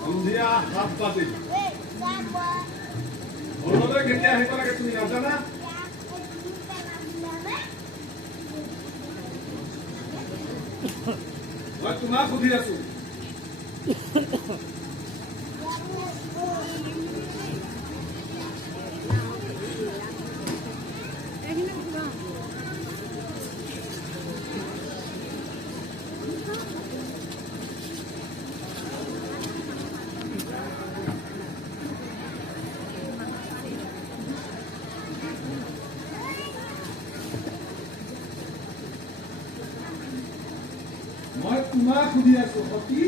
সন্ধিয়া 7 বাজিল ঘৰলৈ কেতিয়া আহিব লাগে তুমি নাজানা মই তোমাক সুধি আছো মই তোমাক সুধি আছো সতী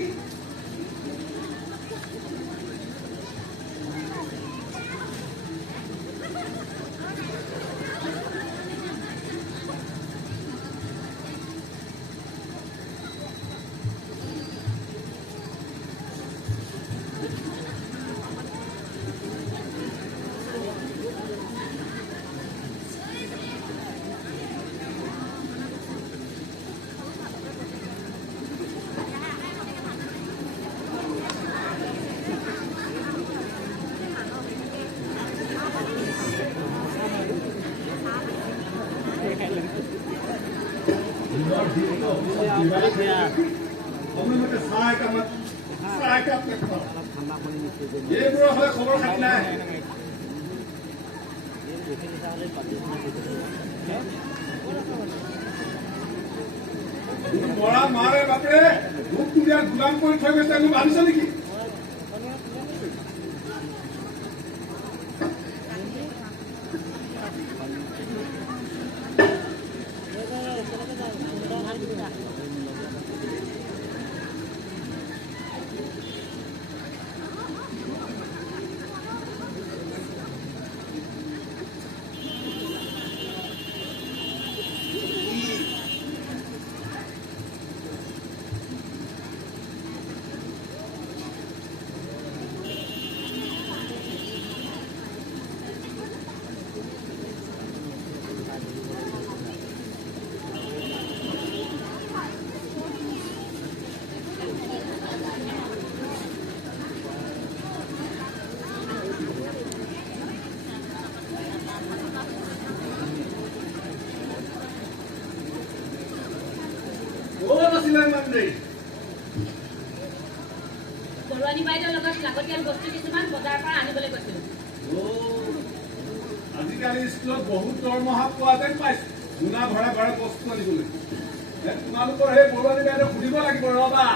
খবৰ খাতি নাই মৰা মাৰে বাপৰে মোক তুমি গোলাম কৰি থৈ গৈছে আমি ভাবিছ নেকি আছিলে ইমান দেৰি? বৰুৱানী বাইদেউৰ লগত লাগতিয়াল বস্তু কিছুমান বজাৰৰ পৰা আনিবলৈ গৈছিলোঁ। আজিকালি স্কুলত বহুত দৰমহা পোৱা যেন পাইছো, মোনা ভৰা ভৰা বস্তু আনিবলৈ। তোমালোকৰ সেই বৰুৱানী বাইদেউ সুধিব লাগিব ৰবা।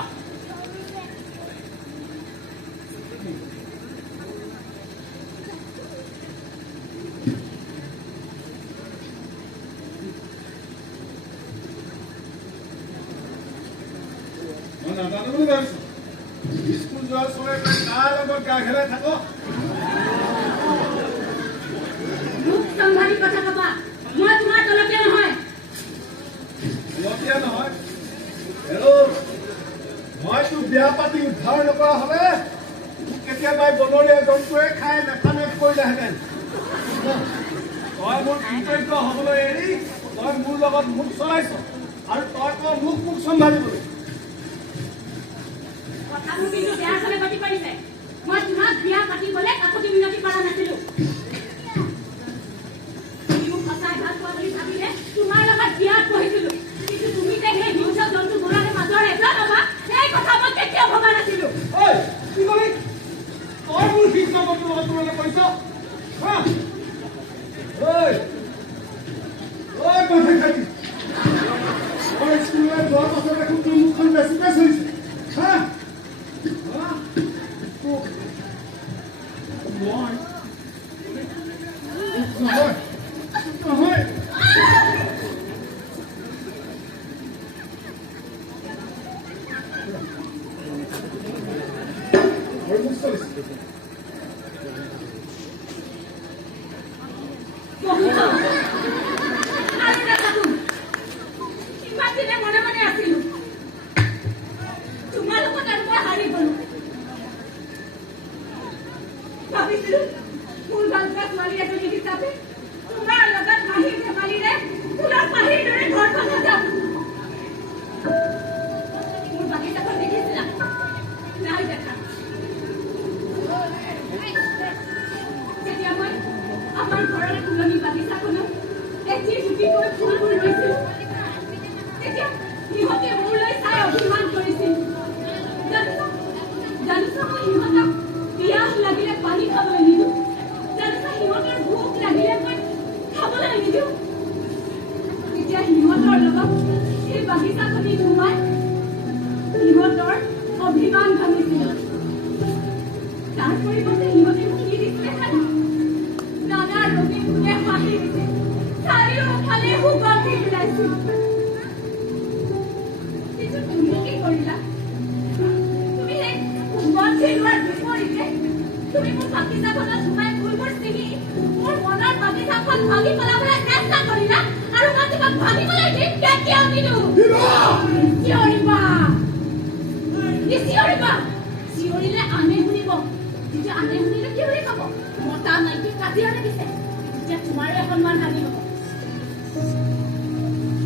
মই নাজানো বুলি ভাবিছো। স্কুল যোৱাৰ সময় কাৰ লগত গা ঘেৰাই থাক? মুখ সম্ভালি কথা কবা। মই তোমাৰ তলতীয়া নহয়। তলতীয়া নহয়? হেল্ল', মই তোক বিয়া পাতি উদ্ধাৰ নকৰা হলে কেতিয়াবাই বনৰীয়া জন্তুৱে খাই নেফানেফ কৰিলেহেঁতেন। তই মোৰ কৃতজ্ঞ হবলৈ এৰি তই মোৰ লগত মুখ চলাইছ আৰু তই তোৰ মুখ চম্ভালিবলৈ। কথাবোৰ কিন্তু বেয়া চলে পাতি পাৰিছে। মই তোমাক বিয়া পাতিবলৈ কাকতি মিনতি কৰা নাছিলো। তুমি মোক সঁচাই ভাল পোৱা বুলি ভাবিলে তোমাৰ লগত বিয়াত বহিছিলো, কিন্তু তুমি যে সেই হিংস্ৰ জন্তু বোৰৰ মাজৰ এজন হবা সেই কথা মই কেতিয়াও ভবা নাছিলো। কি কলি? তই মোৰ হিংস্ৰ জন্তুৰ লগত তুলনা কৰিছ? তই স্কুললৈ যোৱাৰ পাছত দেখোন তোৰ মুখখন বেছিকে চলিছে। নহয়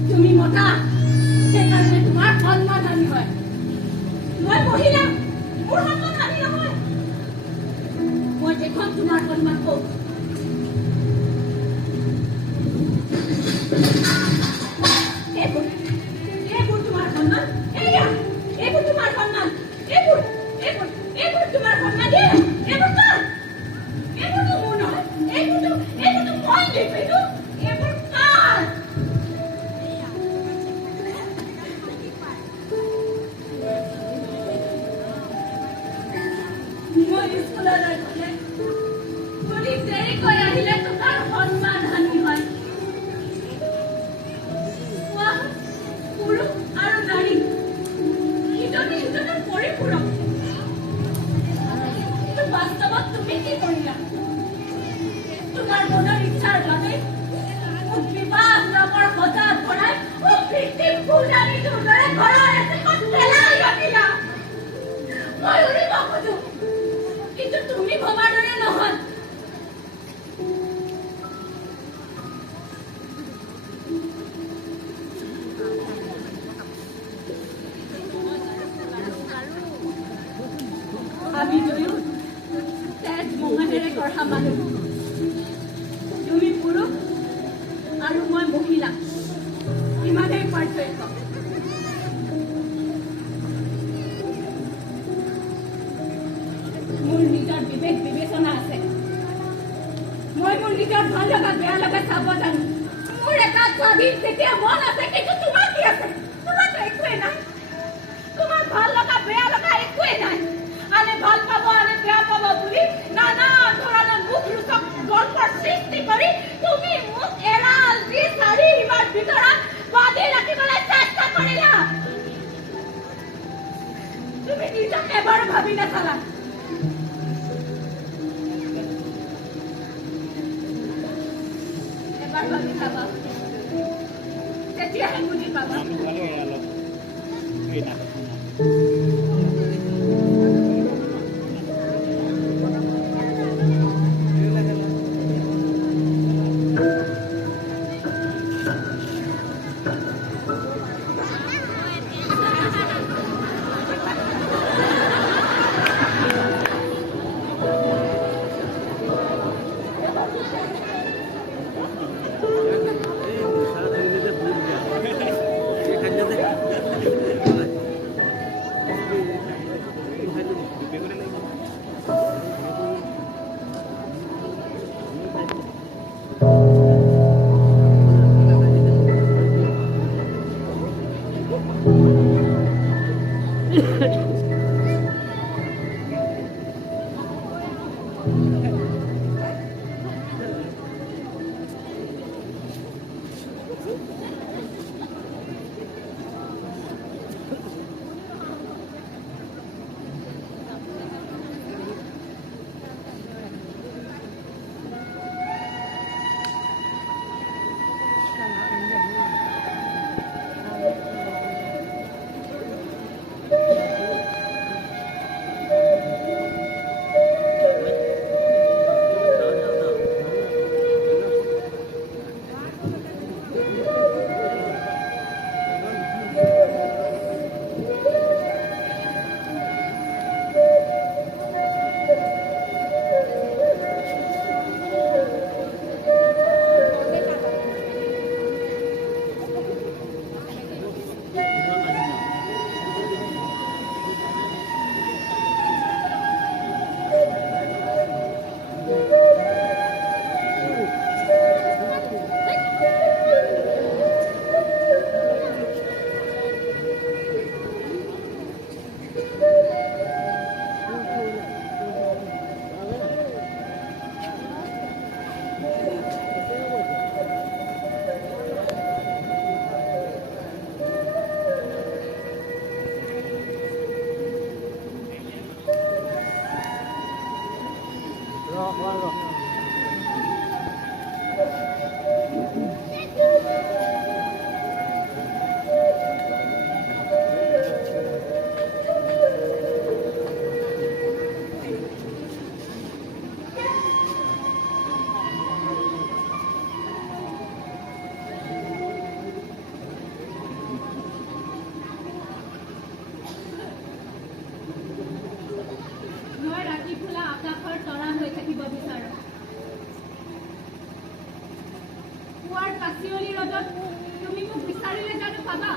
তুমি মতা, সেইকাৰণে তোমাৰ সন্মান হানি হয়। মই মহিলা, মোৰ সন্মান হানি নহয়। মই দেখুৱাম তোমাৰ সন্মান কৰো। এইবোৰ তোমাৰ সন্মান, এইবোৰ তোমাৰ সন্মান, এইবোৰ তোমাৰ সন্মান দিয়ে। এইবোৰ কাৰ? এইবোৰতো মোৰ নহয়, এইবোৰতো মই দিছো। এইবোৰ কাৰ? মই স্কুললৈ গ'লে যদি দেৰিকৈ আহিলে তোমাৰ সন্মান হানি হয়। পুৰুষ আৰু নাৰী ইজনে সিজনৰ পৰিপূৰক। বাস্তৱত তুমি কি কৰিলা? তোমাৰ মনৰ ইচ্ছাৰ বাবে মোক বিবাহ নামৰ সজাত ভৰাই মোক কৃত্ৰিম ফুলদানিটোৰ দৰে ঘৰৰ এচেকত পেলাই ৰাখিলা। মই উৰিব খোজো, কিন্তু তুমি ভবাৰ দৰে নহয়। আমি দুয়ো তেজ মোহনেৰে গঢ়া মানুহ। তুমি পুৰুষ আৰু মই মহিলা, ইমানেই পাৰ্থক্য। নিজৰ ভাল লগা বেয়া লগা চাব জানো মোৰ এটা স্বাধীন তেতিয়া মন আছে কিন্তু তোমাৰ কি আছে তোমাৰতো একোৱে নাই তোমাৰ ভাল লগা বেয়া লগা একোৱে নাই আনে ভাল পাব আনে বেয়া পাব বুলি নানা ধৰণৰ মুখ ৰোচক গল্পৰ সৃষ্টি কৰি তুমি মোক এৰাল দি চাৰিবাৰ ভিতৰত বান্ধি ৰাখিবলৈ চেষ্টা কৰিলা তুমি নিজক এবাৰ ভাবি নাচালা এবাৰ ভাবি চাবা তেতিয়াহে বুজি পাবা কাচিয়লি ৰদত তুমি মোক বিচাৰিলে জানো পাবা